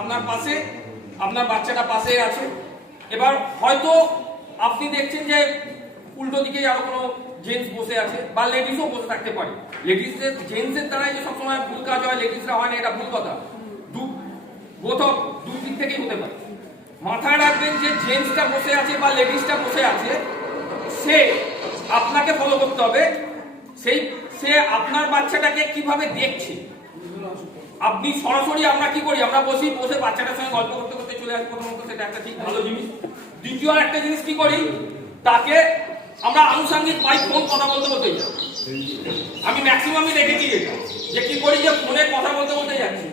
আপনার পাশে আপনার বাচ্চাটা পাশে আছে। এবার হয়তো আপনি দেখছেন যে উল্টো দিকে আরো কোনো জেন্টস বসে আছে বা লেডিসও বসে থাকতে পারে। লেডিসদের জেন্টসের দ্বারাই যে সবসময় ভুল কাজ হয়, লেডিসরা হয় না, এটা ভুল কথা। দুই দিক থেকেই হতে পারে। মাথায় রাখবেন যে জেন্টসটা বসে আছে বা লেডিসটা বসে আছে, সে আপনাকে ফলো করতে হবে। সে আপনার বাচ্চাটাকে কিভাবে দেখছে। আপনি সরাসরি আমরা কি করি, আমরা বসে বাচ্চাটার সঙ্গে গল্প করতে করতে চলে আসি, প্রথমত সেটা একটা ঠিক ভালো জিনিস। দ্বিতীয় একটা জিনিস কি করি, তাকে আমরা আনুষঙ্গিক বাই ফোন কথা বলতে বলতে যাই। আমি ম্যাক্সিমামই দেখেছি এটা, যে কি করি, যে ফোনে কথা বলতে বলতে যাচ্ছি।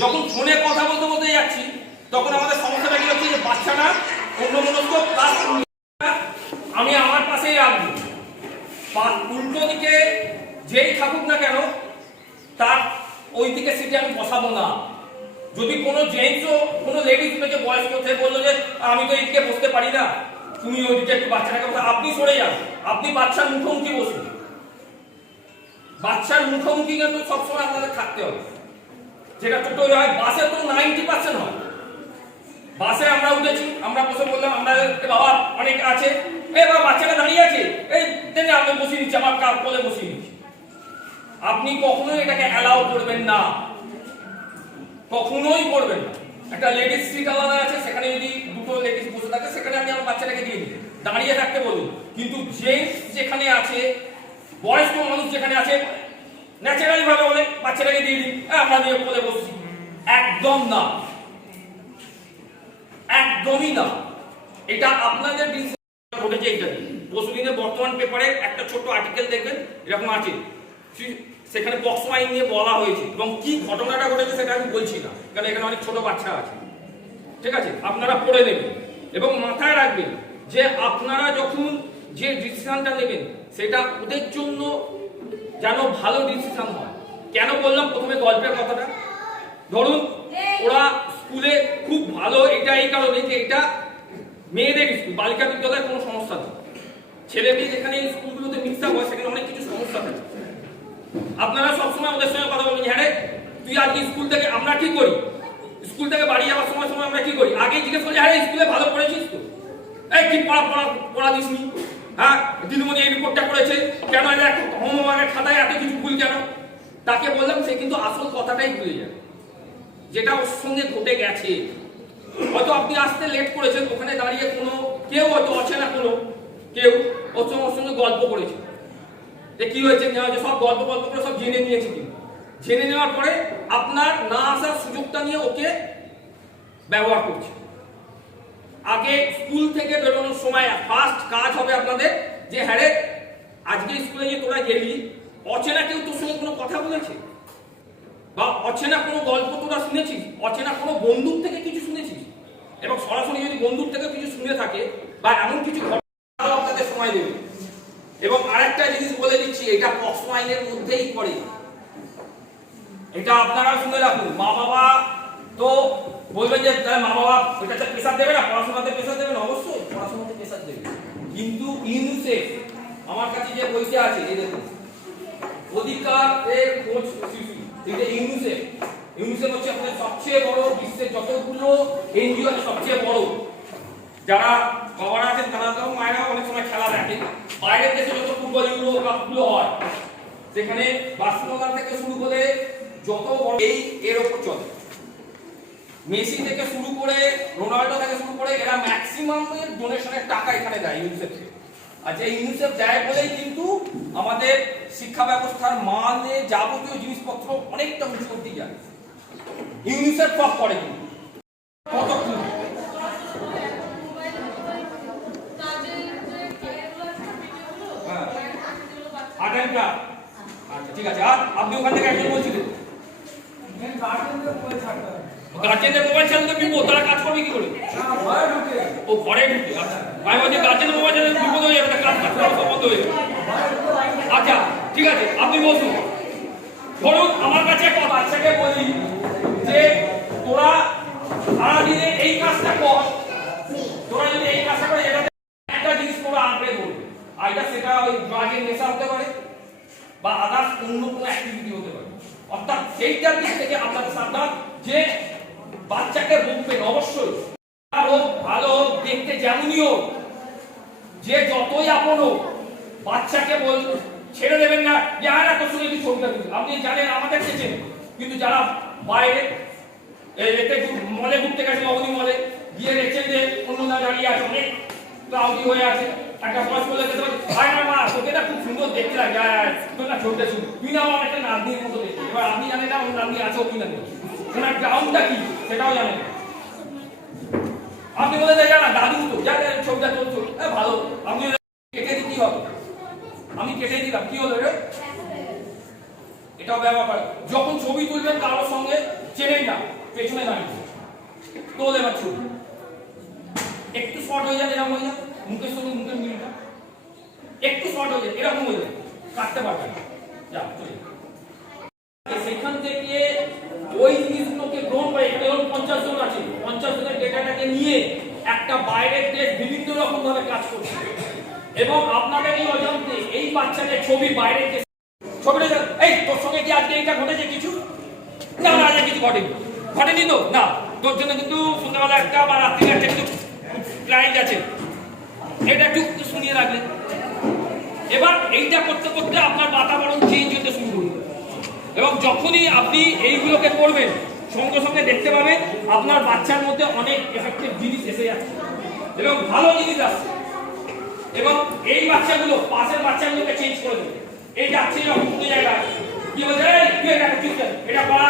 যখন ফোনে কথা বলতে বলতে যাচ্ছি, তখন আমাদের সমস্যাটা কি হচ্ছে, যে বাচ্চাটা অন্যমনস্ক প্লাস আমি আমার পাশেই রাখবো। উল্টো দিকে যেই থাকুক না কেন, তার ওই দিকে সিটে আমি বসাবো না। যদি কোনো জেন্টসও কোনো লেডিস থেকে বয়স করতে বললো যে আমি তো এইদিকে বসতে পারি না, তুমি ওইদিকে একটু বাচ্চাটাকে বসে, আপনি সরে যান, আপনি বাচ্চার মুখোমুখি বসুন। বাচ্চার মুখোমুখি কিন্তু সবসময় আপনাদের থাকতে হবে। যেটা টোটোই হয়, বাসে তো 90% হয়। বাসে আমরা উঠেছি, আমরা বসে বললাম, আমরা বাবা অনেক আছে, এই বাবা বাচ্চাটা দাঁড়িয়ে আছে, এই দেন আমি বসিয়ে নিচ্ছি, আমার কাপ কোলে বসিয়ে নিচ্ছি। আপনি কখনোই এটাকে অ্যালাউ করবেন না, কখনোই করবেন না। একটা লেডিস সিট আলাদা আছে, সেখানে যদি দুটো লেডিস বসে থাকে, সেখানে আমি আমার বাচ্চাটাকে দিয়ে দিই, দাঁড়িয়ে থাকতে বলুন। কিন্তু জেন্টস যেখানে আছে, বয়স্ক মানুষ যেখানে আছে, ন্যাচারালি ভাবে বলে বাচ্চাটাকে দিয়ে দিই, আমরা দিয়ে কোলে বসছি। একদম না, একদমই না। এটা আপনাদের ঘটেছে। এইটা পরশুদিনের বর্তমান পেপারে একটা ছোট আর্টিকেল দেখবেন, এরকম আছে, সেখানে পক্সো আইন নিয়ে বলা হয়েছে, এবং কি ঘটনাটা ঘটেছে সেটা আমি বলছি না, কারণ এখানে অনেক ছোট বাচ্চা আছে। ঠিক আছে, আপনারা পড়ে নেবেন এবং মাথায় রাখবেন যে আপনারা যখন যে ডিসিশনটা নেবেন, সেটা ওদের জন্য যেন ভালো ডিসিশন হয়। কেন বললাম প্রথমে গল্পের কথাটা? ধরুন ওরা স্কুলে খুব ভালো, এটা এই কারণে যে এটা মেয়েদের স্কুল, বালিকা বিদ্যালয়ে কোনো সমস্যা নেই। ছেলে মেয়ে যেখানে স্কুলগুলোতে মিক্স আপ হয়, সেখানে অনেক কিছু সমস্যা থাকে। আপনারা সবসময় ওদের সঙ্গে কথা বলবেন, হ্যাঁ রে তুই আজকে স্কুল থেকে, আমরা কি করি, স্কুল থেকে বাড়ি যাওয়ার সময় সময় আমরা কি করি, আগে জিজ্ঞেস করি, হ্যাঁ স্কুলে ভালো পড়েছিস তো, এই কি পড়া দিসনি, হ্যাঁ দিদিমণি এই রিপোর্টটা করেছে কেন, এটা হোমওয়ার্কের খাতায় এত কিছু ভুল কেন। তাকে বললাম, সে কিন্তু আসল কথাটাই ভুলে যায়, যেটা ওর সঙ্গে ঘটে গেছে। হয়তো আপনি আসতে লেট করেছেন, ওখানে দাঁড়িয়ে কোনো কেউ হয়তো অচেনা কোনো কেউ ওর সঙ্গে গল্প করেছে, যে কি হয়েছে না হয়েছে সব গল্প করে সব জেনে নিয়েছে। কিন্তু জেনে নেওয়ার পরে আপনার না আসার সুযোগটা নিয়ে ওকে ব্যবহার করছে। আগে স্কুল থেকে বেরোনোর সময় ফার্স্ট কাজ হবে আপনাদের, যে হ্যাঁ রে আজকে স্কুলে যে তোরা গেলি, অচেনা কেউ তোর সঙ্গে কোনো কথা বলেছে, বা অচেনা কোনো গল্প তোরা শুনেছিস, অচেনা কোনো বন্ধুর থেকে কিছু শুনেছিস, এবং সরাসরি যদি বন্ধুর থেকে কিছু শুনে থাকে বা এমন কিছু ঘটনা, আপনাদের সময় দেবে। এবং আরেকটা জিনিস বলে দিচ্ছি, এটা পক্সো আইনের মধ্যেই পড়ে, এটা আপনারা শুনে রাখুন। মা বাবা তো বলবেন যে মা বাবা ওইটাতে প্রেসার দেবে না, পড়াশোনাতে প্রেসার দেবে না, অবশ্যই পড়াশোনাতে প্রেসার দেবে। কিন্তু ইউনিসেফ আমার কাছে যে বইটা আছে, এই দেখুন, অধিকার এর খোঁজ শিশু, এটা ইউনিসেফ হচ্ছে আমাদের সবচেয়ে বড়, বিশ্বের যতগুলো এনজিও আছে সবচেয়ে বড়। যারা বাবারা আছেন তারা তো মায়েরা অনেক সময় খেলা দেখেন, বাইরের দেশে যত ফুটবল ইউরো কাপগুলো হয়, সেখানে বার্সেলোনা থেকে শুরু করে যত বড় এর ওপর চলে, মেসি থেকে শুরু করে রোনাল্ডো থেকে শুরু করে, এরা ম্যাক্সিমাম ডোনেশনের টাকা এখানে দেয় ইউনিসেফ। আর যে ইউনিসেফ দেয় বলেই কিন্তু আমাদের শিক্ষা ব্যবস্থার মানে যাবতীয় জিনিসপত্র অনেকটা উঁচু করতে যায়। ইউনিসেফ সব করে কিন্তু কতক্ষণ আচ্ছা ঠিক আছে। আর আপনি ওখান থেকে একজন বলছিলেন গার্জেনদের মোবাইল চালাতে বিপদ, তারা কাজ করবে কি করে? ও ঘরে ঢুকে, আচ্ছা আমি বলছি গার্জেনের মোবাইল চালাতে বিপদ হয়ে যাবে, কাজ বন্ধ হয়ে যাবে। আচ্ছা ঠিক আছে, আপনি বসুন। ধরুন আমার কাছে একটা বাচ্চাকে বলি যে তোরা সারাদিনে এই কাজটা কর, তোরা যদি এই কাজটা করে, এটা একটা জিনিস তোরা আঁকড়ে করবে, আর এটা সেটা ওই ড্রাগের নেশা হতে পারে বা আদার্স অন্য কোনো অ্যাক্টিভিটি হতে পারে। অর্থাৎ সেইটার দিক থেকে আপনাদের সাবধান যে বাচ্চাকে বকবেন অবশ্যই, হোক ভালো হোক দেখতে যেমনই হোক, যে যতই আপন হোক, বাচ্চাকে ছেড়ে দেবেন না যে আর এত শুনে কি ছবিটা দিন। আপনি জানেন আমাদের চেয়েছেন, কিন্তু যারা বাইরে এতে মলে ঘুরতে গেছে, অবধি মলে গিয়ে দেখছেন যে অন্য না দাঁড়িয়ে আছে, অনেক ক্লাউডি হয়ে আছে, একটা বয়স বলে যেতে পারে ভাই না মা তোকে না খুব সুন্দর দেখতে লাগে, তোর না ছবিটা শুনি তুই না আমার একটা নাতনির মতো দেখতে। এবার আপনি জানেন না ওর নাতনি আছে কি না, ওনার গ্রাউন্ডটা কি সেটাও জানেন। আপনি বলে দেয় না দাদু তো যা ছবিটা চলছো ভালো, আপনি কেটে দিই কি হবে, আমি কেটে দিলাম কি হলো রে, এটাও ব্যবহার করে। যখন ছবি তুলবেন কারোর সঙ্গে চেনেন না, পেছনে দাঁড়িয়ে তোল এবার ছবি একটু শর্ট হয়ে যাবে, এরকম হয়ে যাবে, মুখের সঙ্গে মুখের মিলটা একটু শর্ট হয়ে যাবে, এরকম হয়ে যাবে, কাটতে পারবেন যা চলে। সেখান থেকে ওই জিনিসগুলোকে গ্রহণ করে, এখানে ধরুন 50 জন আছে, 50 জনের ডেটাটাকে নিয়ে একটা বাইরের দেশ বিভিন্ন রকম ভাবে কাজ করছে, এবং আপনাদের এই অজান্তে এই বাচ্চাদের ছবি বাইরের দেশ ছবিটা এই তোর সঙ্গে কি আজকে এইটা ঘটেছে কিছু না, না আজকে কিছু ঘটেনি, ঘটেনি তো না, তোর জন্য কিন্তু সন্ধ্যাবেলা একটা বা রাত্রি একটা কিন্তু ক্লায়েন্ট আছে, এটা একটু শুনিয়ে রাখলেন। এবার এইটা করতে করতে আপনার বাতাবরণ চেঞ্জ হতে শুরু করবে, এবং যখনই আপনি এইগুলোকে করবেন সঙ্গে সঙ্গে দেখতে পাবেন আপনার বাচ্চার মধ্যে অনেক এফেক্টিভ জিনিস এসে যাচ্ছে এবং ভালো জিনিস আসছে, এবং এই বাচ্চাগুলো পাশের বাচ্চাগুলোকে চেঞ্জ করে দেবে। এই যাচ্ছে যখন কোনো জায়গায় কি বলছে এটা করা